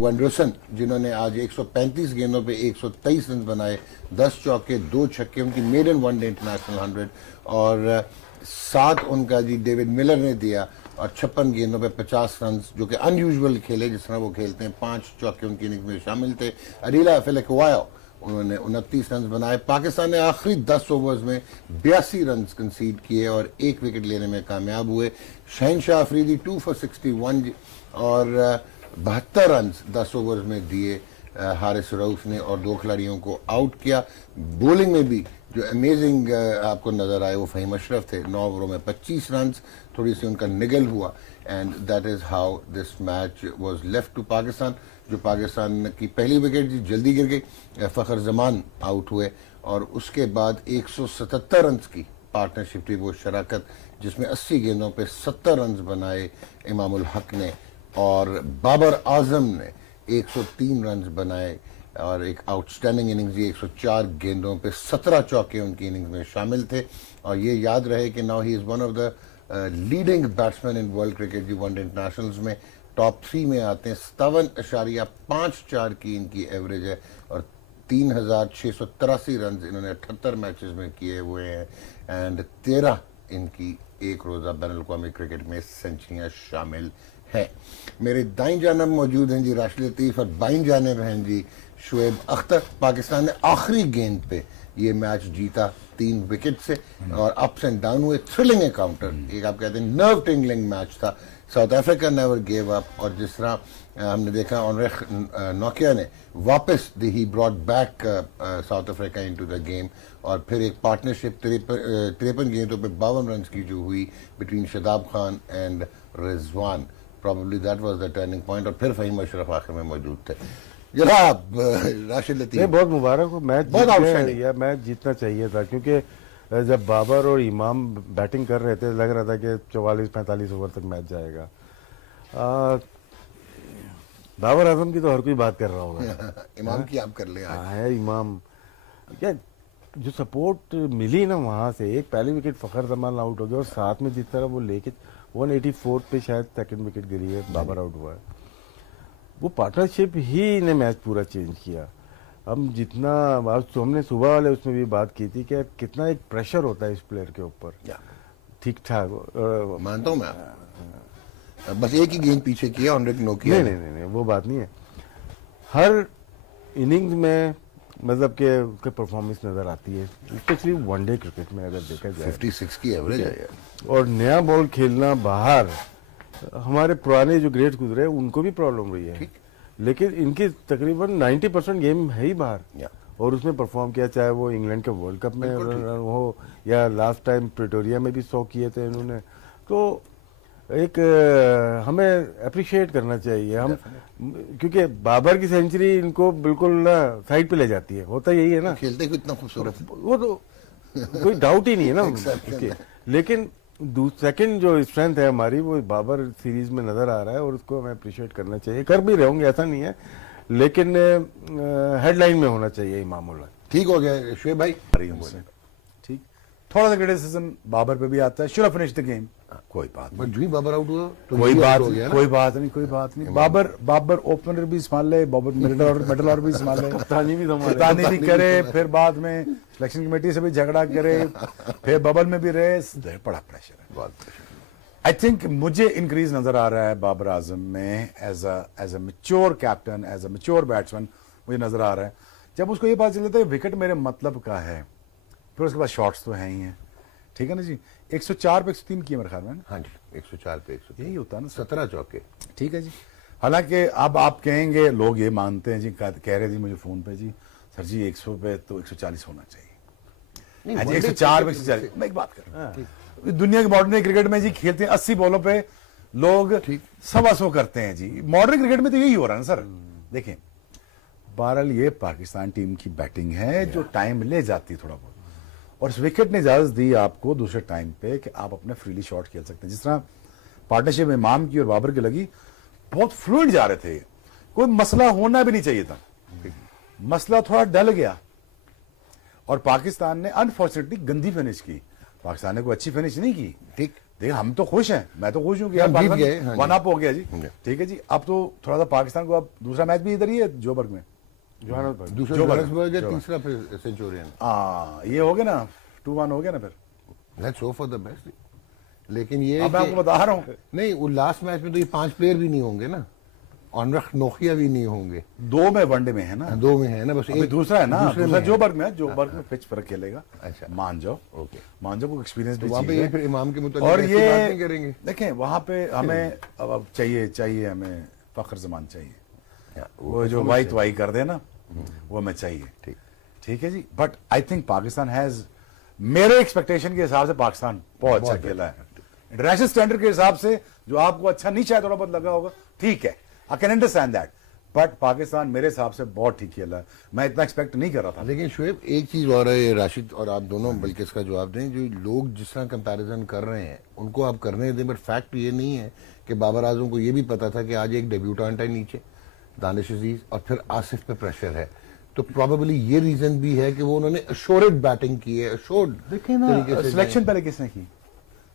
वनडरसन जिन्होंने आज 135 गेंदों पे 123 रन बनाए, 10 चौके 2 छक्के, उनकी मेडन वनडे इंटरनेशनल 100, और 7 उनका जी डेविड मिलर ने दिया, और 56 गेंदों पे 50 रन, जो कि अनयूजुअल खेले जिस तरह वो खेलते हैं। 5 चौके उनकी इनिंग्स में शामिल थे। अरीला फिलकवायो उन्होंने 29 रन बनाए। पाकिस्तान ने आखिरी 10 ओवर्स में 82 रन कंसीड किए और 1 विकेट लेने में कामयाब हुए। शहनशाह अफरीदी 2 for 61 और 72 रन 10 ओवर्स में दिए हारिस रऊफ ने, और 2 खिलाड़ियों को आउट किया। बॉलिंग में भी जो अमेजिंग आपको नजर आए वो फहीम अशरफ थे, 9 ओवरों में 25 रन, थोड़ी सी उनका निगल हुआ, and that is how this match was left to Pakistan. जो पाकिस्तान की पहली विकेट जी जल्दी गिर गई, फखर जमान आउट हुए, और उसके बाद 177 रन की पार्टनरशिप थी, वो शराकत जिसमें 80 गेंदों पे 70 रन बनाए इमामुल हक ने, और बाबर आजम ने 103 रन बनाए, और एक आउटस्टैंडिंग इनिंग्स जी 104 गेंदों पे 17 चौके उनकी इनिंग्स में शामिल थे। और ये याद रहे कि now he is one of the leading batsman in world cricket जी वनडे इंटरनेशनल्स में टॉप 3 में आते हैं। 57.54 की इनकी एवरेज है, और 3683 रन इन्होंने 78 मैचेस में किए हुए हैं, एंड 13 इनकी एक रोज़ा बैनुल अक़वामी क्रिकेट में सेंचुरियाँ शामिल हैं। मेरे दाईं जानब मौजूद हैं जी राशिद लतीफ़, और बाईं जानब हैं जी शुएब अख्तर। पाकिस्तान ने आखिरी गेंद पे ये मैच जीता 3 विकेट से, और अप्स एंड डाउन हुए, थ्रिलिंग एनकाउंटर, एक आप कहते हैं नर्व टिंगलिंग मैच था। South Africa never give up, और जिस तरह हमने देखा ऑनरेख नोकिया ने वापस he brought back south Africa into the game, और फिर एक पार्टनरशिप 53 गेंदों पे 52 रन की जो हुई between Shadab Khan and Rizwan, probably that was the turning point, और फिर फहीम अशरफ आखिर में मौजूद थे। जनाब राशिद लतीफ़, बहुत मुबारक हो, मैच बहुत आउटस्टैंडिंग, या मैच जीतना चाहिए था, क्योंकि जब बाबर और इमाम बैटिंग कर रहे थे लग रहा था कि 44-45 ओवर तक मैच जाएगा। बाबर आजम की तो हर कोई बात कर रहा होगा इमाम की आप कर ले है इमाम क्या जो सपोर्ट मिली ना वहां से। एक पहली विकेट फखर जमान आउट हो गया, और साथ में जिस तरह वो लेके 184 पे शायद सेकंड विकेट गिरी है, बाबर आउट हुआ है। वो पार्टनरशिप ही ने मैच पूरा चेंज किया। हम जितना आज तो हमने सुबह वाले उसमें भी बात की थी कि कितना एक प्रेशर होता है इस प्लेयर के ऊपर। ठीक ठाक मानता हूँ मैं, बस एक ही गेंद पीछे किया ऑनरेख नोकिया। नहीं, वो बात नहीं है। हर इनिंग्स में मतलब के उसके परफॉर्मेंस नजर आती है, स्पेशली वनडे क्रिकेट में अगर देखा जाए। 56 की एवरेज है, और नया बॉल खेलना बाहर, हमारे पुराने जो ग्रेट गुजरे उनको भी प्रॉब्लम रही है, लेकिन इनकी तकरीबन 90% गेम है ही बाहर, और उसमें परफॉर्म किया, चाहे वो इंग्लैंड के वर्ल्ड कप में हो या लास्ट टाइम प्रिटोरिया में भी 100 किए थे इन्होंने। तो एक हमें अप्रिशिएट करना चाहिए हम, क्योंकि बाबर की सेंचुरी इनको बिल्कुल ना साइड पे ले जाती है, होता यही है ना, खेलते हुए इतना खूबसूरत, वो तो कोई डाउट ही नहीं है ना। लेकिन सेकंड जो स्ट्रेंथ है हमारी वो बाबर सीरीज में नजर आ रहा है, और उसको हमें अप्रिशिएट करना चाहिए। कर भी रहे होंगे ऐसा नहीं है, लेकिन हेडलाइन में होना चाहिए इमामुल्लाह। ठीक हो गया शुएब भाई, ठीक। थोड़ा सा क्रिटिसिज्म बाबर पे भी आता है, should have finished the game, कोई बात नहीं, जो ही बाबर आउट हुआ तो कोई बात नहीं। बाबर ओपनर भी संभाल ले, बाबर मिडल ऑर्डर भी संभाल ले, कप्तानी भी करे, फिर बाद में सिलेक्शन कमेटी से भी झगड़ा करे, फिर बबल में भी रहे, बड़ा प्रेशर है, बहुत प्रेशर। आई थिंक मुझे इंक्रीज नजर आ रहा है बाबर आजम में as a mature captain, as a mature batsman मुझे नजर आ रहा है। जब उसको ये बात चल जाता है विकेट मेरे मतलब का है, फिर उसके बाद शॉट्स तो हैं ही हैं, ठीक है ना जी। 104 पे 103 किए मेरे ख्याल में। हाँ जी, 104 पे 103 यही होता है ना, 17 चौके, ठीक है जी। हालांकि अब आप कहेंगे, लोग ये मानते हैं जी, कह रहे जी मुझे फोन पे जी, सर जी 100 पे तो 140 होना चाहिए। हाँ जी, 104 पे 140, मैं एक बात कर रहा हूँ, दुनिया के मॉडर्न क्रिकेट में जी खेलते हैं 80 बॉलों पे लोग 125 करते हैं जी। मॉडर्न क्रिकेट में तो यही हो रहा है ना सर। देखें बहरहाल ये पाकिस्तान टीम की बैटिंग है जो टाइम ले जाती है थोड़ा बहुत, और इस विकेट ने इजाजत दी आपको दूसरे टाइम पे कि आप अपने फ्रीली शॉट खेल सकते हैं। जिस तरह पार्टनरशिप में इमाम की और बाबर की लगी, बहुत फ्लूइड जा रहे थे, कोई मसला होना भी नहीं चाहिए था, मसला थोड़ा डल गया, और पाकिस्तान ने अनफॉर्चुनेटली गंदी फिनिश की। पाकिस्तान ने कोई अच्छी फिनिश नहीं की, ठीक, देखिए हम तो खुश हैं, मैं तो खुश हूँ कि हम जीत पाकिस्तान गए, हाँ जी। 1 अप हो गया जी। जी। ठीक है जी, अब तो थोड़ा सा पाकिस्तान को, अब दूसरा मैच भी इधर ही है जोबर्ग में। जोहान्सबर्ग। दूसरा जोबर्ग। जोहान्सबर्ग है, जोबर्ग। तीसरा फिर सेंचुरियन। हाँ ये हो गया ना, 2-1 हो गया ना फिर। Let's hope for the best. लेकिन ये अब मैं आपको बता रहा हूँ, नहीं, वो लास्ट मैच में तो ये 5 प्लेयर भी नहीं होंगे ना, ऑनरख नोकिया भी नहीं होंगे, 2 में वनडे में है ना, 2 में है ना, बस अभी एक दूसरा है ना, दूसरे दूसरा में है। जोबर्ग में है, जोबर्ग में पिच पर खेलेगा। अच्छा। मान जाओ, ओके। मान जाओ को एक्सपीरियंस तो भी वहाँ पे चाहिए। ये फिर इमाम के मुताबिक और ऐसी ये बात नहीं करेंगे। देखें वहां पे हमें अब चाहिए हमें फखर जमान चाहिए, वो जो वाइट वाई कर दे ना, वो हमें चाहिए। ठीक। ठीक है जी, but I think Pakistan has, मेरे एक्सपेक्टेशन के हिसाब से पाकिस्तान बहुत अच्छा खेला है। इंटरनेशनल स्टैंडर्ड के हिसाब से जो आपको अच्छा नहीं शायद थोड़ा बहुत लगा होगा, ठीक है, I can understand that, but Pakistan मेरे हिसाब से बहुत ठीक खेला है। मैं इतना एक्सपेक्ट नहीं कर रहा था। लेकिन शुएब एक चीज और है, राशिद और आप दोनों बल्कि इसका जवाब दें, जो लोग जिस तरह कंपैरिजन कर रहे हैं उनको आप करने दें, बट फैक्ट ये नहीं है कि बाबर आजम को ये भी पता था कि आज एक डेब्यूटेंट है नीचे, दानिश अजीज, और फिर आसिफ पे प्रेशर है, तो प्रोबेबली ये रीजन भी है कि वो उन्होंने अश्योर्ड बैटिंग की है, अश्योर्ड देखिए ना, सिलेक्शन पहले किसने की,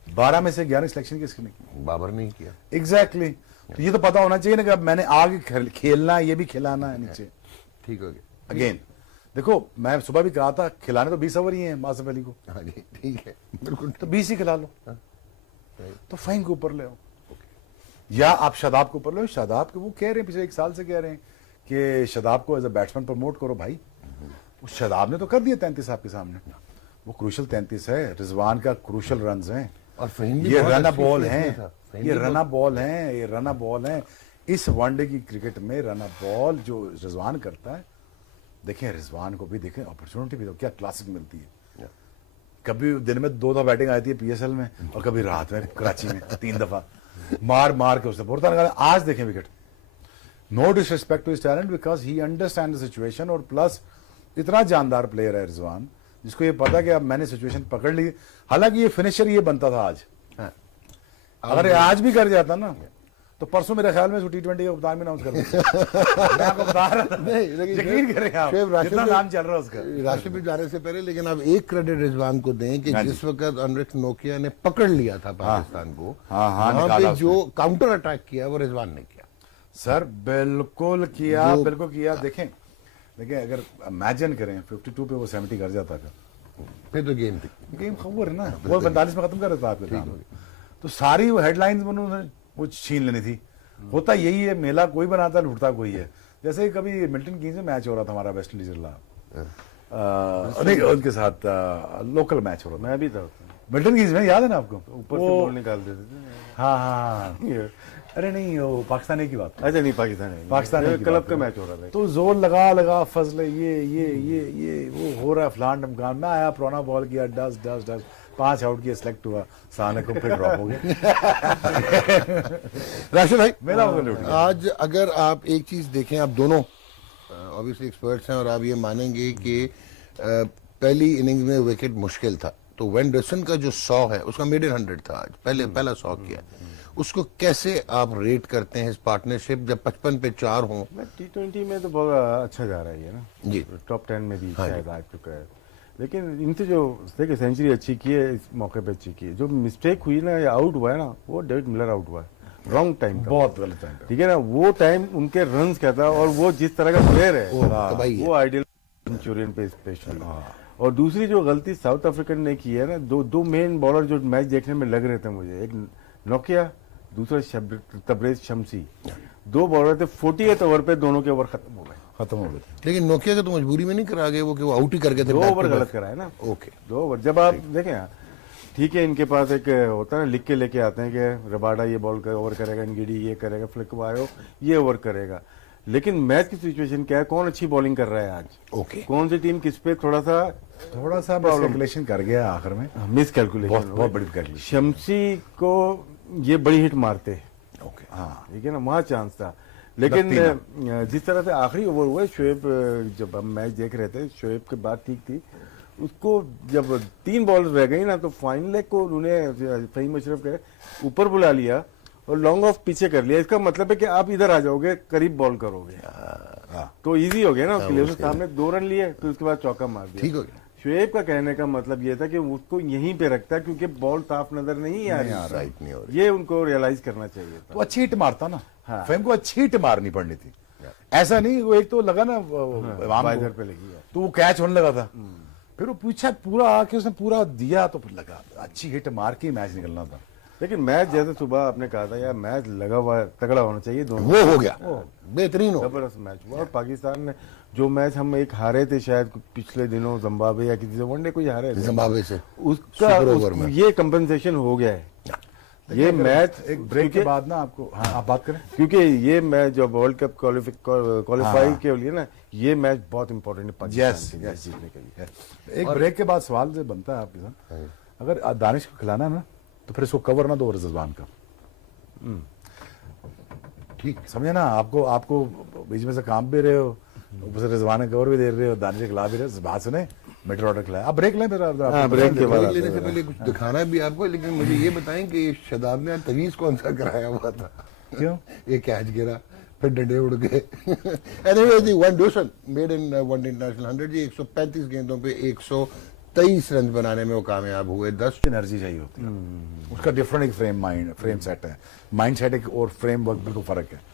12 में से 11 सिलेक्शन किसने की? बाबर नहीं किया। एग्जैक्टली तो ये तो पता होना चाहिए ना कि अब मैंने आगे खेलना है, ये भी खिलाना है नीचे। ठीक हो गया। अगेन देखो, मैं सुबह भी कहा था खिलाने तो 20 ओवर ही है आसिफ अली को, हाँ जी ठीक है, बिल्कुल। तो 20 ही खिला लो, तो फाइन को ऊपर ले आओ, या आप शादाब को ऊपर लो। शादाब के वो कह रहे हैं, पिछले 1 साल से कह रहे हैं कि शादाब को एज अ बैट्समैन प्रमोट करो भाई। उस शादाब ने तो कर दिया 33 आपके सामने, वो क्रूशल 33 है, रिजवान का क्रूशल रन है, और फहीम भी ये बहुत रना अच्छी बॉल फेस में है, था। फहीम ये भी रना बॉल है, ये रना बॉल है। इस वनडे की क्रिकेट में रना बॉल जो रिजवान करता है, देखें रिजवान को भी देखें, अपॉर्चुनिटी भी तो क्या क्लासिक मिलती है। कभी दिन में 2 दफा बैटिंग आती है पीएसएल में, और कभी रात में कराची में 3 दफा मार के उसने बोलता निकाला। आज देखें wicket, no disrespect to his talent, because he understand the situation, और प्लस इतना जानदार प्लेयर है रिजवान, जिसको ये पता कि अब मैंने सिचुएशन पकड़ ली। हालांकि ये फिनिशर ये बनता था आज, हाँ। अगर आज भी कर जाता ना, तो परसों मेरे ख्याल में T20 का कप्तान भी अनाउंस कर देता। मैं आपको बता रहा था, नहीं, लेकिन यकीन करें आप, जितना नाम चल रहा है उसका। राशिद भी जाने से पहले, लेकिन आप एक क्रेडिट रिजवान को दें कि जिस वक्त अनरिक नोकिया ने पकड़ लिया था पाकिस्तान को, हाँ, वहां निकाला पे जो काउंटर अटैक किया वो रिजवान ने किया। सर बिल्कुल किया, बिल्कुल किया। देखें अगर इमेजिन करें 52 पे वो 70 कर जाता था, फिर तो गेम थी, गेम खबर है ना, वो 45 में खत्म कर देता आपके काम। तो सारी वो हेडलाइंस उन्होंने वो छीन लेनी थी। होता यही है, मेला कोई बनाता है, लूटता कोई है। जैसे ही कभी मिल्टन कीन्स में मैच हो रहा था हमारा वेस्ट इंडीज के खिलाफ, नहीं उनके साथ लोकल मैच हो रहा था, मैं भी था मिल्टन कीन्स में, याद है ना आपको? ऊपर से बॉल निकाल देते थे। हाँ अरे नहीं, वो पाकिस्तानी की बात। अच्छा नहीं, पाकिस्तान क्लब का मैच हो रहा था, तो जोर लगा फजले ये वो हो रहा है फलान ढमकान। मैं आया, पुराना बॉल किया, डस 5 आउट किया, सिलेक्ट हुआ, साने को फिर ड्रॉप हो गया। राशिद भाई मेरा आज अगर आप एक चीज देखें, आप दोनों ऑब्वियसली एक्सपर्ट्स हैं और आप ये मानेंगे कि पहली इनिंग में विकेट मुश्किल था, तो वेंडरसन का जो 100 है उसका मेडन 100 था आज, पहला 100 किया। उसको कैसे आप रेट करते हैं इस पार्टनरशिप, जब 55 पे 4 हों? T20 में तो बहुत अच्छा जा रहा है ये ना जी, टॉप 10 में भी शायद आ चुका है। लेकिन इनसे जो देखिए सेंचुरी अच्छी की है, इस मौके पे अच्छी की है। जो मिस्टेक हुई ना या आउट हुआ है ना, वो डेविड मिलर आउट हुआ है रॉन्ग टाइम, बहुत गलत टाइम, ठीक है ना। वो टाइम उनके रन्स क्या था, और वो जिस तरह का प्लेयर है वो आइडियल सेंचुरियन पे स्पेशली। और दूसरी जो गलती साउथ अफ्रीकन ने की है ना, दो मेन बॉलर जो मैच देखने में लग रहे थे मुझे, एक नोकिया, दूसरा तबरेज शमसी, 2 बॉलर थे। 48 ओवर पे दोनों के ओवर खत्म हो गए। लेकिन नोकिया का तो मजबूरी में नहीं करा गए वो, कि वो आउट ही करके थे, 2 ओवर गलत करा है ना। ओके, 2 ओवर जब आप देखें, ठीक है, इनके पास एक होता है ना, लिख के लेके आते हैं कि रबाडा ये बॉल ओवर करेगा, इंगिडी ये करेगा, फ्लिकवायो ये ओवर करेगा। लेकिन मैच की सिचुएशन क्या है, कौन अच्छी बॉलिंग कर रहा है आज, ओके, कौन सी टीम किस पे थोड़ा सा कैलकुलेशन कर गया आखिर में, मिस कैलकुलेशन, बहुत बड़ी कैलकुलेशन। शमसी को ये बड़ी हिट मारते, ओके, हाँ ठीक है ना, वहां चांस था। लेकिन जिस तरह से आखिरी ओवर हुआ, शोएब जब हम मैच देख रहे थे, शोएब की बात ठीक थी, उसको जब 3 बॉल रह गई ना, तो फाइनल लेग को उन्होंने फहीम अशरफ के ऊपर बुला लिया और लॉन्ग ऑफ पीछे कर लिया। इसका मतलब है कि आप इधर आ जाओगे, करीब बॉल करोगे, तो इजी हो गया ना उसके लिए। उसने सामने 2 रन लिए, फिर उसके बाद चौका मार दिया। ठीक हो गया। शुएब का कहने का मतलब ये था कि उसको यहीं पे रखता क्योंकि बॉल साफ नजर नहीं आ रही, राइट नहीं हो रही। ये उनको रियलाइज करना चाहिए था। तो अच्छी हिट मारता ना, हाँ। फेम को अच्छी हिट मारनी पड़नी थी, ऐसा नहीं वो एक तो लगा ना इमाम को, वाइजर पे लगी है। तो वो कैच होने लगा था, फिर वो पीछे पूरा आके उसने पूरा दिया तो फिर लगा अच्छी हिट मार के मैच निकलना था। लेकिन मैच जैसे सुबह आपने कहा था यार मैच लगा हुआ है, तगड़ा होना चाहिए दोनों, वो हो गया, बेहतरीन हो। जबरदस्त मैच हुआ। और पाकिस्तान ने जो मैच हम एक हारे थे शायद पिछले दिनों जिम्बाब्वे या किसी से वनडे कोई हारे थे जिम्बाब्वे से उसका सुपर ओवर में। ये कंपनसेशन हो गया है ये मैच एक ब्रेक के बाद ना आपको, हाँ आप बात करें, क्योंकि ये मैच जो वर्ल्ड कप क्वालिफाई के लिए ना ये मैच बहुत इंपॉर्टेंट है पाकिस्तान के लिए जीतने के लिए। एक ब्रेक के बाद सवाल जो बनता है आपके साथ, अगर दानिश को खिलाना है ना तो फिर इसको कवर ना दो रिजवान का, ठीक समझे ना, आपको बीच में से काम भी रहे हो, ऊपर से रिजवान कवर भी दे रहे हो, दानिश खिला भी रहे हो, बात सुने मिड ऑर्डर खिलाया। आप ब्रेक लें फिर ब्रेक के बाद ब्रेक लेने से पहले कुछ दिखाना है भी आपको, लेकिन मुझे ये बताएं कि शदाब ने तवीज कौन सा कराया हुआ था? क्यों? एक कैच गिरा, फिर डंडे उड़ गए। Anyway the one Dawson made in one day international 100 जी 135 गेंदों पे 123 रन बनाने में वो कामयाब हुए। 10 एनर्जी चाहिए होती है, उसका डिफरेंट एक फ्रेम सेट है, माइंड सेट एक और फ्रेम वर्क बिल्कुल फर्क है।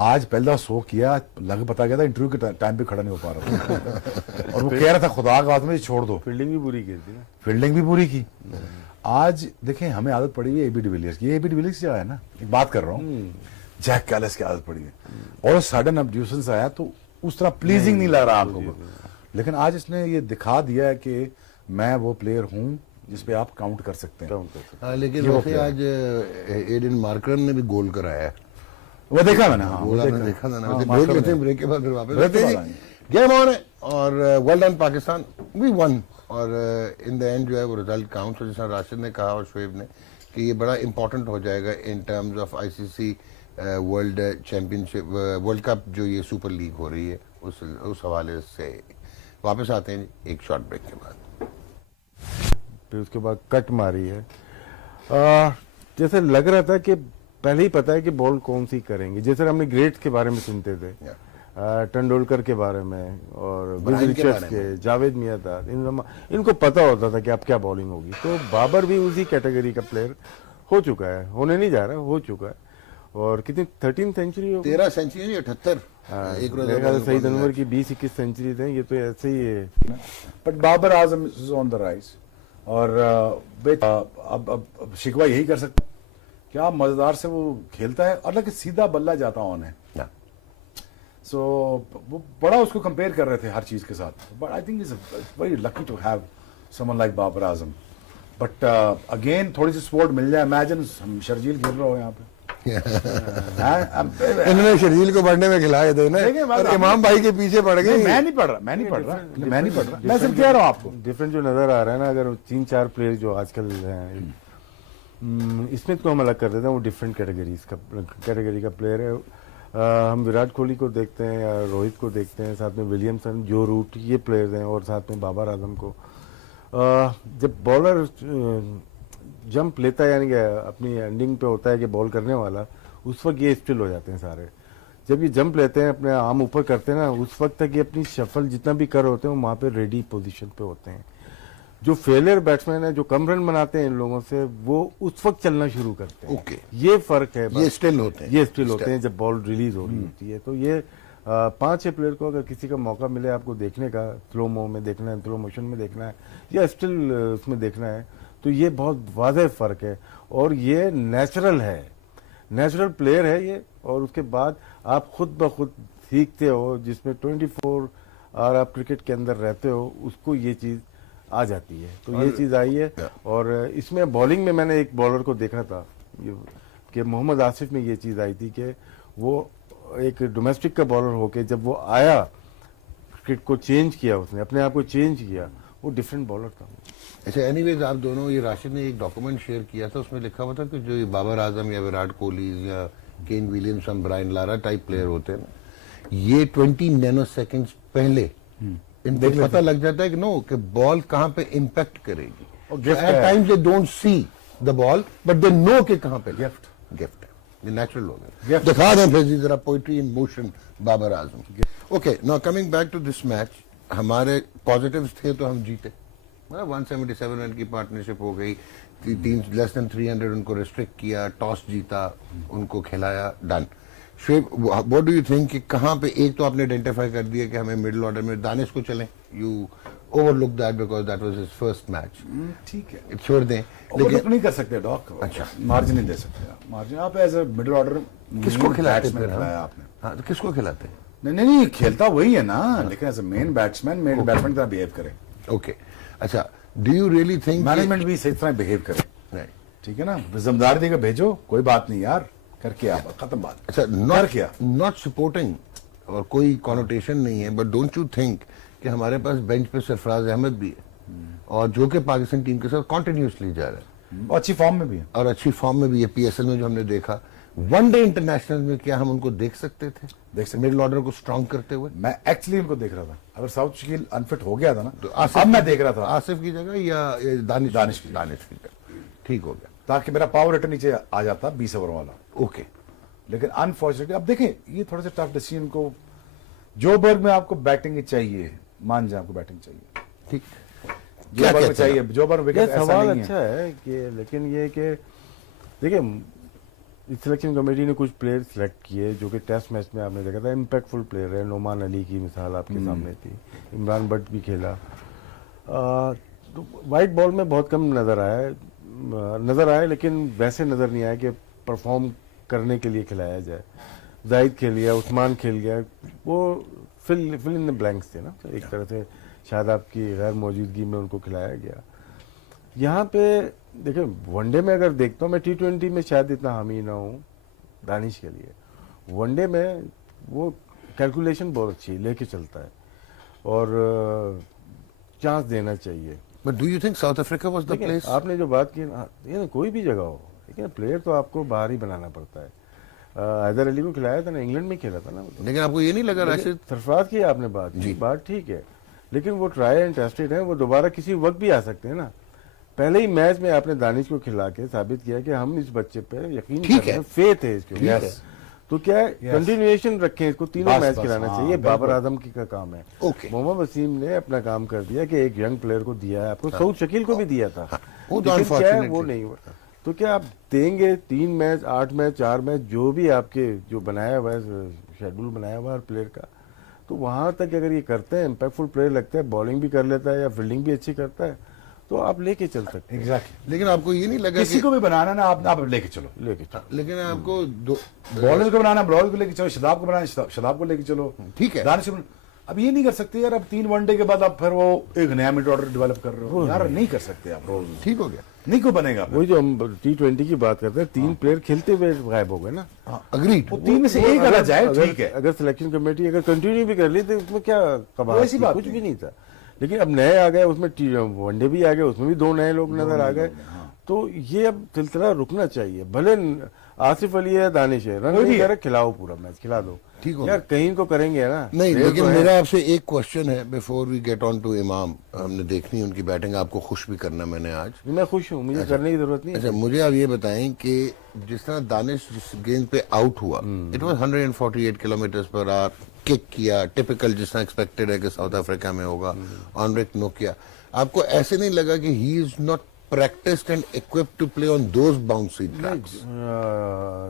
आज पहला 100 किया, लग पता गया था इंटरव्यू के टाइम पे खड़ा नहीं हो पा रहा था और वो कह रहा था खुदा का आदमी छोड़ दो, फील्डिंग भी पूरी की थी, फील्डिंग भी पूरी की। आज देखें हमें आदत पड़ी है एबी डिविलियर्स की, एबी डिविलियर्स क्या है ना, एक बात कर रहा हूँ, जैक कैलिस की आदत पड़ी है और सडन अब आया तो उस तरह प्लीजिंग नहीं लग रहा आपको, लेकिन आज इसने ये दिखा दिया है कि मैं वो प्लेयर हूँ जिसपे आप काउंट कर सकते हैं। लेकिन वैसे आज एडन मार्करम ने भी गोल कराया है, वो देखा मैंने, हाँ गोल आपने देखा था ना। ब्रेक लेते हैं, ब्रेक के बाद फिर वापस ब्रेक के आते बाद हैं। गेम ऑन है और well done Pakistan, we won. और इन द एंड जो है वो रिजल्ट काउंट, जिस तरह राशिद ने कहा और शुएब ने कि ये बड़ा इंपॉर्टेंट हो जाएगा in terms of ICC world championship, world cup जो ये सुपर लीग हो रही है उस हवाले से। वापस आते हैं एक शॉर्ट ब्रेक के बाद। फिर उसके बाद कट मारी है, जैसे लग रहा था कि पहले ही पता है कि बॉल कौन सी करेंगे, जैसे हमने ग्रेट्स के बारे में सुनते थे, तेंदुलकर के बारे में और विल रिचर्ड्स के, जावेद मियांदाद, इनको पता होता था कि अब क्या बॉलिंग होगी। तो बाबर भी उसी कैटेगरी का प्लेयर हो चुका है, होने नहीं जा रहा, हो चुका है। और कितनी 13 सेंचुरी हो, 13 सेंचुरी 78, एक रोज सही नंबर की 20-21 सेंचुरी थे, ये तो ऐसे ही है। But Babar Azam is on the rise और अब शिकवा यही कर सकता क्या मजेदार से वो खेलता है और लेकिन सीधा बल्ला जाता ऑन है। सो वो बड़ा उसको कंपेयर कर रहे थे हर चीज के साथ, but I think is very lucky to have someone like Babar Azam. But again थोड़ी सी सपोर्ट मिल जाए, इमेजिन शर्जील खेल रहा हो यहाँ पे। इन्होंने शर्जील को बढ़ने में खिलाए थे ना, और इमाम भाई के पीछे पड़ गए। मैं नहीं पढ़ रहा, मैं सिर्फ कह रहा हूँ आपको डिफरेंट जो नजर आ रहा है ना, अगर 3-4 प्लेयर जो आजकल हैं इसमें तो हम अलग कर देते हैं, वो डिफरेंट कैटेगरी का प्लेयर है। हम विराट कोहली को देखते हैं या रोहित को देखते हैं, साथ में विलियमसन, जो रूट, ये प्लेयर्स हैं, और साथ में बाबर आजम को। जब बॉलर जंप लेता है, यानी कि अपनी एंडिंग पे होता है कि बॉल करने वाला, उस वक्त ये स्टिल हो जाते हैं सारे। जब ये जंप लेते हैं, अपने आर्म ऊपर करते हैं ना, उस वक्त तक ये अपनी शफल जितना भी कर होते हैं वहाँ पे रेडी पोजीशन पे होते हैं। जो फेलियर बैट्समैन है, जो कम रन बनाते हैं इन लोगों से, वो उस वक्त चलना शुरू करते हैं। ओके, ये फर्क है। ये स्टिल होते हैं, ये स्टिल होते हैं जब बॉल रिलीज हो रही होती है। तो ये 5-6 प्लेयर को अगर किसी का मौका मिले आपको देखने का, स्लो मो में देखना है, स्लो मोशन में देखना है या स्टिल उसमें देखना है, तो ये बहुत वाज़ेह फर्क है और ये नेचुरल है, नेचुरल प्लेयर है ये। और उसके बाद आप खुद ब खुद सीखते हो, जिसमें 24 आवर आप क्रिकेट के अंदर रहते हो, उसको ये चीज़ आ जाती है। तो ये चीज़ आई है। और इसमें बॉलिंग में मैंने एक बॉलर को देखा था कि मोहम्मद आसिफ में ये चीज़ आई थी कि वो एक डोमेस्टिक का बॉलर होके जब वो आया, क्रिकेट को चेंज किया, उसने अपने आप को चेंज किया, वो डिफरेंट बॉलर था। अच्छा, एनीवेज आप दोनों, ये राशिद ने एक डॉक्यूमेंट शेयर किया था, उसमें लिखा हुआ था कि जो ये बाबर आजम या विराट कोहली या Kane Williamson, Brian Lara type player होते हैं ना, ये 20 नैनो सेकेंड्स पहले इनको पता लग जाता है कि नो कि बॉल कहाँ पे इम्पैक्ट करेगी। At times they don't see the ball but they know कि कहाँ पे गिफ्ट है, ये नेचुरल हो गया। दिखा दें फिर जरा poetry in motion Babar Azam. Okay, now coming back to this match, हमारे पॉजिटिव्स थे तो हम जीते, मतलब 177 रन की पार्टनरशिप हो गई, तीन लेस देन 300 उनको रिस्ट्रिक्ट किया, टॉस जीता, उनको खिलाया, डन। शेब, व्हाट डू यू थिंक कि कहाँ पे, एक तो आपने आइडेंटिफाई कर दिया कि हमें मिडिल ऑर्डर में दानिश को चलें, you overlook that because that was his first match, ठीक है, छोड़ दें, लेकिन नहीं कर सकते डॉक। अच्छा, मार्जिन नहीं दे सकते, मार्जिन आप एज ए मिडिल ऑर्डर किसको खिलाते बैट्समैन खिलाया आपने? हाँ, तो किसको खिलाते? नहीं, खेलता वही है ना, लेकिन एज ए मेन बैट्समैन की तरह बिहेव करे। ओके, अच्छा, do you really think management भी सही तरह बिहेव करे, नहीं, ठीक है ना, जिम्मेदारी देकर भेजो, कोई बात नहीं यार, करके आप खत्म बात। अच्छा, नॉट सपोर्टिंग और कोई कॉनोटेशन नहीं है, बट डोंट यू थिंक कि हमारे पास बेंच पे सरफराज अहमद भी है और जो कि पाकिस्तान टीम के साथ कॉन्टिन्यूसली जा रहा है और अच्छी फॉर्म में भी है, और अच्छी फॉर्म में भी है। पीएसएल में जो हमने देखा, वनडे इंटरनेशनल में क्या हम उनको देख सकते थे, मिडिल ऑर्डर को स्ट्रांग करते हुए? मैं एक्चुअली उनको देख रहा था, अगर साउथ शकील अनफिट हो गया था ना तो अब मैं देख रहा था आसिफ की जगह या दानिश की जगह, ठीक हो गया, ताकि मेरा पावर रेट नीचे आ जाता 20 ओवर वाला। ओके, लेकिन अनफॉर्चुनेटली अब देखें, ये थोड़ा सा टफ डिसीजन को, जोबर्ग में आपको बैटिंग चाहिए, मान जाए आपको बैटिंग चाहिए, ठीक, जोबर्ग में चाहिए, जोबर्ग ये विकेट ऐसा सवाल नहीं अच्छा है। है कि, लेकिन ये कि देखिए सिलेक्शन कमेटी ने कुछ प्लेयर सिलेक्ट किए जो कि टेस्ट मैच में आपने देखा था इम्पैक्टफुल प्लेयर है। नोमान अली की मिसाल आपके सामने थी, इमरान भट्ट भी खेला। तो वाइट बॉल में बहुत कम नज़र आया, लेकिन वैसे नज़र नहीं आया कि परफॉर्म करने के लिए खिलाया जाए। जाहिद खेल गया, उस्मान खेल गया, वो फिल इन द ब्लैंक्स थे ना, एक तरह से शायद आपकी गैर मौजूदगी में उनको खिलाया गया। यहाँ पे देखिए वनडे में अगर देखता हूँ मैं, T20 में शायद इतना हामी ना हूँ दानिश के लिए, वनडे में वो कैलकुलेशन बहुत अच्छी लेके चलता है और चांस देना चाहिए। But do you think south Africa was the place? आपने जो बात की, ये कोई भी जगह हो, लेकिन प्लेयर तो आपको बाहर ही बनाना पड़ता है। हैदर अली को खिलाया था ना, इंग्लैंड में खेला था ना, लेकिन आपको ये नहीं लगा राशिद? सरफराज की आपने बात ठीक है, लेकिन वो ट्राई एंड टेस्टेड है, वो दोबारा किसी वक्त भी आ सकते हैं ना। पहले ही मैच में आपने दानिश को खिला के साबित किया कि हम इस बच्चे पे यकीन करते हैं, फेथ है इसके ऊपर। तो क्या है, कंटिन्यूएशन रखें इसको, तीनों मैच खिलाना चाहिए। बाबर आजम की का काम है। मोहम्मद वसीम ने अपना काम कर दिया कि एक यंग प्लेयर को दिया है, आपको सऊद शकील को भी दिया था, लेकिन क्या है वो नहीं हुआ। तो क्या आप देंगे 3 मैच, 8 मैच, 4 मैच, जो भी आपके जो बनाया हुआ है शेड्यूल बनाया हुआ है प्लेयर का, तो वहां तक अगर ये करते हैं, इम्पैक्टफुल प्लेयर लगता है, बॉलिंग भी कर लेता है या फील्डिंग भी अच्छी करता है, तो आप लेके चल सकते हैं। एग्जैक्टली। लेकिन आपको ये नहीं लगा किसी को भी बनाना ना, आप लेके चलो, लेकिन आपको बॉलर को बनाना, बॉलर को लेके चलो, शदाब को बनाना, शदाब को लेके चलो, ठीक है। दानिश अब ये नहीं कर सकते यार, अब 3 वनडे के बाद आप फिर वो एक नया मिड ऑर्डर डेवलप कर रहे हो यार, नहीं कर सकते आप रोज। ठीक हो गया, नहीं को बनेगा। वही जो हम T20 की बात करते हैं, 3 प्लेयर खेलते हुए गायब हो गए ना। अग्रीड। 3 में से एक अगर जाए ठीक है, अगर सिलेक्शन कमेटी अगर कंटिन्यू भी कर ली तो उसमें क्या कबाड़ थी, कुछ भी नहीं था। लेकिन अब नए आ गए, उसमें वनडे भी आ गए, उसमें भी 2 नए लोग नजर आ गए। तो ये अब सिलसिला रुकना चाहिए। भले आसिफ अली है, दानिश है, रन नहीं करे, खिलाओ पूरा मैच, खिला दो, ठीक हो यार, कहीं को करेंगे ना। नहीं, लेकिन मेरा आपसे एक क्वेश्चन है before we get on to Imam. हमने देखनी उनकी बैटिंग, आपको खुश भी करना मैंने आज। मैं खुश हूँ, मुझे करने की जरूरत नहीं। अच्छा, मुझे आप ये बताएं कि जिस तरह दानिश जिस गेंद पे आउट हुआ, it was 148 kilometre per hour, kick किया, टिपिकल जिस तरह एक्सपेक्टेड है कि साउथ अफ्रीका में होगा, ऑनरेक नो किया। आपको ऐसे नहीं लगा कि he is not practiced and equipped to play on those bouncy tracks?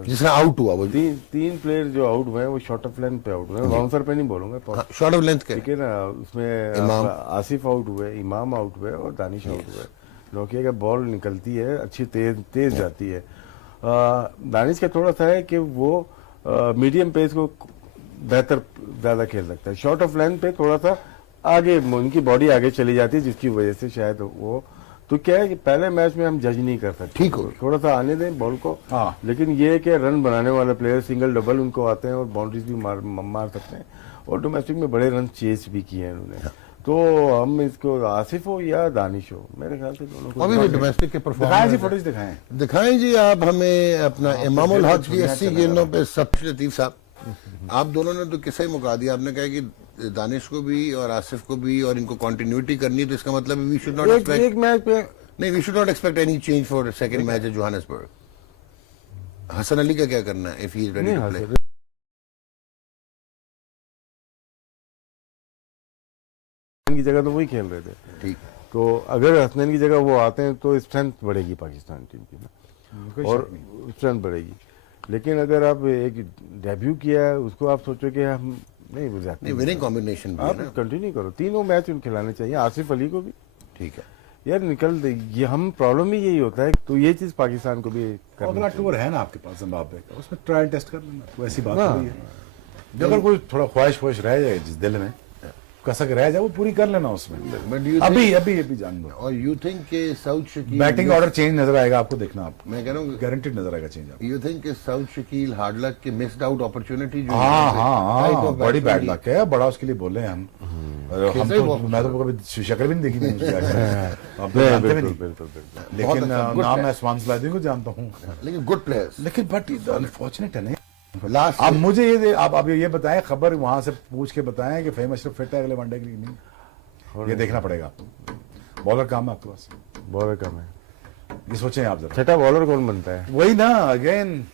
जिसमें आउट हुआ वो 3 प्लेयर जो आउट हुए वो शॉर्ट ऑफ लेंथ पे आउट हुए, बाउंसर पे नहीं बोलूंगा, शॉर्ट ऑफ लेंथ के, ठीक है ना। उसमें आसिफ आउट हुए, इमाम आउट हुए और दानिश आउट हुए। नोकिया का बॉल निकलती है अच्छी, तेज जाती है। दानिश का थोड़ा सा है कि वो मीडियम पेस को बेहतर ज्यादा खेल सकता है, शॉर्ट ऑफ लेंथ पे थोड़ा सा आगे उनकी बॉडी आगे चली जाती है, जिसकी वजह से शायद वो। तो क्या है कि पहले मैच में हम जज नहीं कर सकते, ठीक हो, थोड़ा सा आने दें बॉल को। लेकिन ये है कि रन बनाने वाले प्लेयर सिंगल डबल उनको आते हैं और बाउंड्रीज भी मार सकते हैं, और डोमेस्टिक में बड़े रन चेस भी किए हैं उन्होंने। तो हम इसको आसिफ हो या दानिश हो, मेरे ख्याल से दोनों को अभी डोमेस्टिक के परफॉर्मेंस फुटेज दिखाएं जी आप हमें अपना इमामुल हक की 80 गेंदों पे। सबसे लतीफ साहब, आप दोनों ने तो किस्सा ही मुका दिया। आपने कहा कि दानिश को भी और आसिफ को भी, और इनको कंटिन्यूटी करनी है, तो इसका मतलब वी शुड नॉट एक्सपेक्ट एक मैच पे नहीं, we should not expect any change for second match at Johannesburg. Hasan Ali का क्या करना है if he is ready to play? की जगह तो वही खेल रहे थे। ठीक। तो अगर हसनैन की जगह वो आते हैं तो स्ट्रेंथ बढ़ेगी पाकिस्तान टीम की ना, और स्ट्रेंथ बढ़ेगी। लेकिन अगर आप एक डेब्यू किया है उसको आप सोचो कि हम नहीं बुझाते, नहीं विनिंग कॉम्बिनेशन भी है आप ना। कंटिन्यू करो, तीनों मैच उन खिलाने चाहिए, आसिफ अली को भी। ठीक है यार निकल दे, ये हम प्रॉब्लम ही यही होता है, तो ये चीज पाकिस्तान को भी करनी अगला चाहिए। टूर है ना आपके पास जिम्बाब्वे का, उसमें ट्रायल टेस्ट कर लेना, कोई ऐसी बात हाँ। नहीं है। अगर कोई थोड़ा ख्वाहिश रह जाए जिस दिल में कसक रह जाए वो पूरी कर लेना उसमें। But do you अभी जान दो, और यू थिंक के south Shakeel batting order change नजर आएगा आपको, देखना आप, मैं कह रहा हूँ गारंटेड नजर आएगा चेंज आपको। यू थिंक के साउथ शकील हार्ड लक के मिस्ड आउट अपॉर्चुनिटी जो हाँ, बड़ी बैड लक है, बड़ा उसके लिए बोले हैं हम। हम तो मैं तो कभी शक्ल भी नहीं देखी थी उसकी आज तक। आप तो जानते भी नहीं, बिल्कुल। लेकिन good नाम player। मैं स्वान सलादी को जानता हूँ, लेकिन गुड प्लेयर्स लेकिन बट अनफॉर्चुनेट है नहीं। लास्ट आप मुझे आप ये बताएं, खबर वहां से पूछ के बताएं कि फेम अशरफ फिट है अगले वनडे के लिए, नहीं, ये देखना पड़ेगा आपको। बॉलर काम है आपके पास, बॉलर कम है, ये सोचें आप जरा। छठा बॉलर कौन बनता है? वही ना, अगेन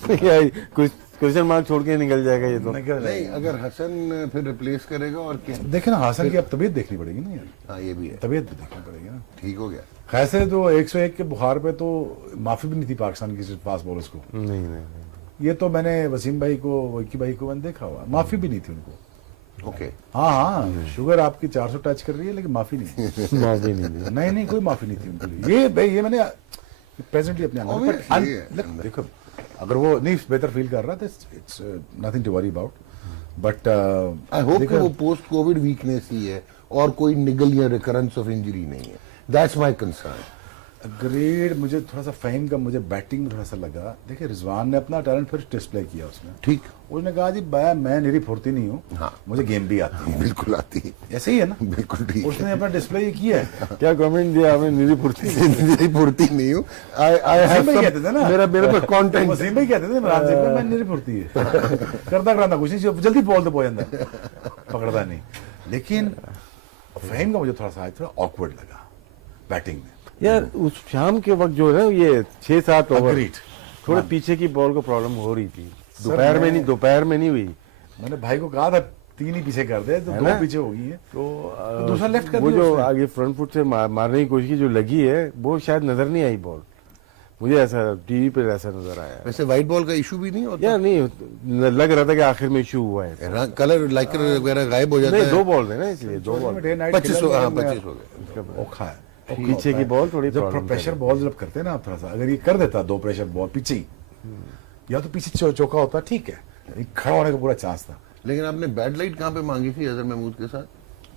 कुछ क्वेश्चन मार्क छोड़ के निकल जाएगा ये तो। नहीं, अगर हसन फिर रिप्लेस करेगा और क्या। देखे ना, हासन की अब तबीयत देखनी पड़ेगी ना यार, हाँ ये भी है, तबीयत भी देखनी पड़ेगी ना। ठीक हो गया। खैसे तो 101 के बुखार पे तो माफी भी नहीं थी पाकिस्तान की फास्ट बॉलर्स को। नहीं ये तो मैंने वसीम भाई को, वकी भाई को मैंने देखा हुआ, माफी भी नहीं थी उनको। ओके हाँ, शुगर आपकी 400 टच कर रही है लेकिन माफी नहीं। माफी नहीं दी। नहीं कोई माफी नहीं थी उनके लिए। ये भाई, ये मैंने प्रेजेंटली अपने Obviously, देखो, अगर वो नहीं बेहतर फील कर रहा था, it's nothing to worry about, but I hope कि वो पोस्ट कोविड वीकनेस ही है और कोई निगल या रिकरेंस ऑफ इंजरी नहीं है। That's my concern. ग्रेड मुझे थोड़ा सा फ़हीम का, मुझे बैटिंग में थोड़ा सा लगा। देखिए रिजवान ने अपना टैलेंट फिर डिस्प्ले किया उसने, ठीक, उसने कहा जी मैं निरी फुर्ती नहीं हूँ, हाँ। मुझे गेम भी आती है। बिल्कुल आती है, ऐसे ही है ना, बिल्कुल ठीक है। उसने अपना डिस्प्ले ये किया है। क्या कमेंट दिया आपने? निरी फुर्ती मेरी फुर्ती नहीं हूँ। आई हैव वसीम भाई कहते थे ना, मेरे पे कंटेंट। वसीम भाई कहते थे इमरान से, मैं निरी फुर्ती है, करता कराता कुछ नहीं, जल्दी बॉल तो पहुंच जाता, पकड़ता नहीं। लेकिन फ़हीम का मुझे थोड़ा ऑकवर्ड लगा बैटिंग में यार। उस शाम के वक्त जो है ये 6-7 ओवर Agreed। थोड़े हाँ। पीछे की बॉल को प्रॉब्लम हो रही थी, सर, दोपहर में नहीं हुई। मैंने भाई को कहा था 3 ही पीछे कर दे, तो है 2 ना? पीछे हो गई है, तो दूसरा लेफ्ट कर वो दिया जो उसने। आगे फ्रंट फुट से मारने की कोशिश की जो लगी है वो शायद नजर नहीं आई बॉल, मुझे ऐसा टीवी पे ऐसा नजर आया। वैसे व्हाइट बॉल का इशू भी नहीं होता यार नहीं लग रहा था कि आखिर में इशू हुआ है। कलर लाइकर वगैरह गायब हो जाता नहीं, है। 2 बॉल थे ना, इसलिए 2 बॉल। 25 हो, हाँ 25 हो गए। औखा है। पीछे की बॉल थोड़ी जब प्रॉब्लम प्रेशर बॉल जब करते हैं ना आप, थोड़ा सा अगर ये कर देता 2 प्रेशर बॉल पीछे ही, या तो पीछे चौका होता, ठीक है, खड़ा होने का पूरा चांस था। लेकिन आपने बैड लाइट कहाँ पे मांगी थी अजहर महमूद के साथ?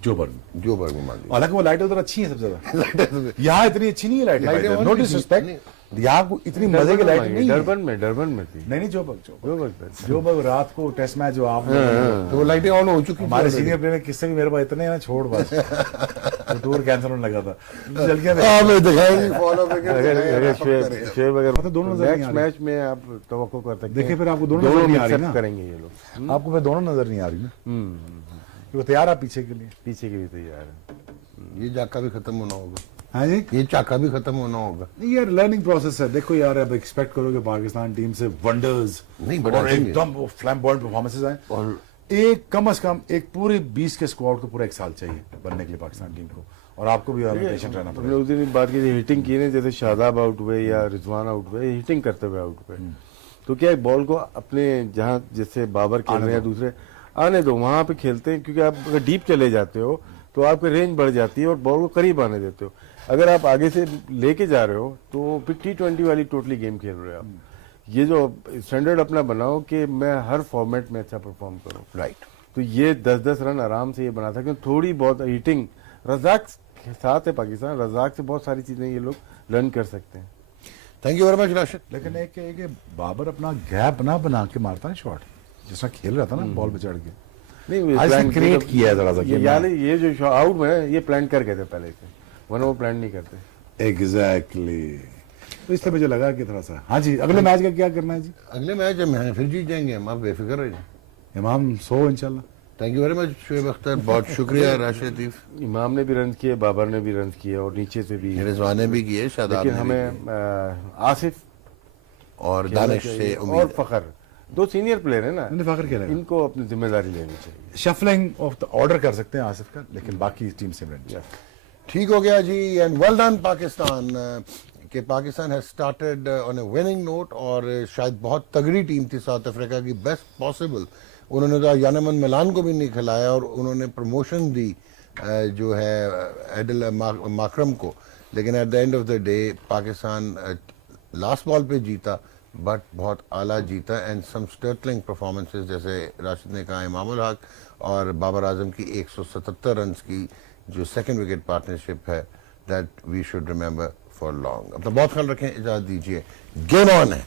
जोबर में, जोबर में मांगी। हालांकि वो लाइटें उधर अच्छी हैं सबसे ज्यादा, यहाँ इतनी अच्छी नहीं है लाइटें लाइटें, और नो भी डिसरिस्पेक्ट, यहाँ को इतनी मजे की लाइट नहीं है। डरबन में थी। नहीं जोबक रात को टेस्ट मैच जो आप, तो वो लाइटें ऑन हो चुकी हमारे सीनियर प्लेयर किससे भी मेरे पास इतने हैं ना, छोड़ बस, तो टूर कैंसिल होने लगा था, चल गया। हाँ मैं दिखाएंगे फॉलो पे अगर शेब अगर मतलब दोनों नजर नहीं आ नेक्स्ट रही। मैच में आप तवक्को कर सकते हैं। देखिए फिर आपको दोनों नजर नहीं आ रही mix up ना, करेंगे ये लोग। आपको फिर दोनों नजर नहीं आ रही ना, वो तैयार है पीछे के लिए। पीछे की भी तैयार है। ये जाका भी खत्म होना होगा। हाँ जी, ये चाका भी खत्म होना होगा। नहीं यार लर्निंग प्रोसेस है। देखो यार, अब एक्सपेक्ट करोगे पाकिस्तान टीम से वंडर्स, नहीं, बड़ा और चाहिए। एकदम वो फ्लैम्बॉयंट परफॉर्मेंसेस आए, और एक कम से कम एक पूरे 20 के स्क्वाड को पूरा 1 साल चाहिए बनने के लिए पाकिस्तान टीम को, और आपको भी पेशेंट रहना हमने पड़ेगा। उस दिन बात की थी, हिटिंग की ने, जैसे शादाब आउट हुए या रिजवान आउट हुए, हिटिंग करते हुए आउट हुए, तो क्या बॉल को अपने जहाँ जैसे बाबर खेल रहे हैं दूसरे आने दो, वहां पे खेलते हैं, क्योंकि आप अगर डीप चले जाते हो तो आपकी रेंज बढ़ जाती है और बॉल को करीब आने देते हो। अगर आप आगे से लेके जा रहे हो तो फिर T20 वाली टोटली गेम खेल रहे हो आप। ये जो स्टैंडर्ड अपना बनाओ कि मैं हर फॉर्मेट में अच्छा परफॉर्म करूं, राइट, तो ये 10-10 रन आराम से ये बना सकते हैं। थोड़ी बहुत हिटिंग रजाक के साथ है पाकिस्तान, रजाक से बहुत सारी चीजें ये लोग लर्न कर सकते हैं। Thank you very much Rashid. लेकिन एक बाबर अपना गैप ना बना के मारता है शॉट, जिसमें खेल रहा था ना बॉल पे चढ़ के, नहीं आज plan क्रिएट किया है जरा सा ये यार ये जो आउट में ये प्लान कर गए थे पहले से, वरना वो प्लान नहीं करते। एग्जैक्टली, तो इसलिए मुझे लगा कि थोड़ा सा। हाँ जी, अगले मैच का क्या करना है जी? अगले मैच हम फिर जीत जाएंगे हम, आप बेफिक्र रहिए। इमाम 100 इंशाल्लाह। Thank you very much Shoaib Akhtar, बहुत शुक्रिया राशिद लतीफ। इमाम ने भी रन किए, बाबर ने भी रन किए और नीचे से भी, रिजवान ने भी किए, शादाब लेकिन ने भी हमें आसिफ किए। और दानिश से और उम्मीद है। फखर दो सीनियर प्लेयर है ना, नहीं, फाखर खेलेगा। इनको अपनी जिम्मेदारी लेनी चाहिए। शफलिंग ऑफ द ऑर्डर कर सकते हैं आसिफ का, लेकिन बाकी टीम से मिलनी चाहिए। ठीक हो गया जी, एंड वेल डन पाकिस्तान कि Pakistan has started on A winning note, और शायद बहुत तगड़ी टीम थी साउथ अफ्रीका की, बेस्ट पॉसिबल। उन्होंने तो यानमन मिलान को भी नहीं खिलाया, और उन्होंने प्रमोशन दी जो है एडल माकरम को, लेकिन at the end of the day Pakistan last ball पे जीता, बट बहुत आला जीता, एंड सम स्टर्टलिंग परफॉर्मेंसेस, जैसे राशिद ने कहा इमामुल हक और बाबर आजम की 177 रन की जो सेकंड विकेट पार्टनरशिप है, that we should remember for long. अपना बहुत ख्याल रखें, इजाजत दीजिए, गेम ऑन है।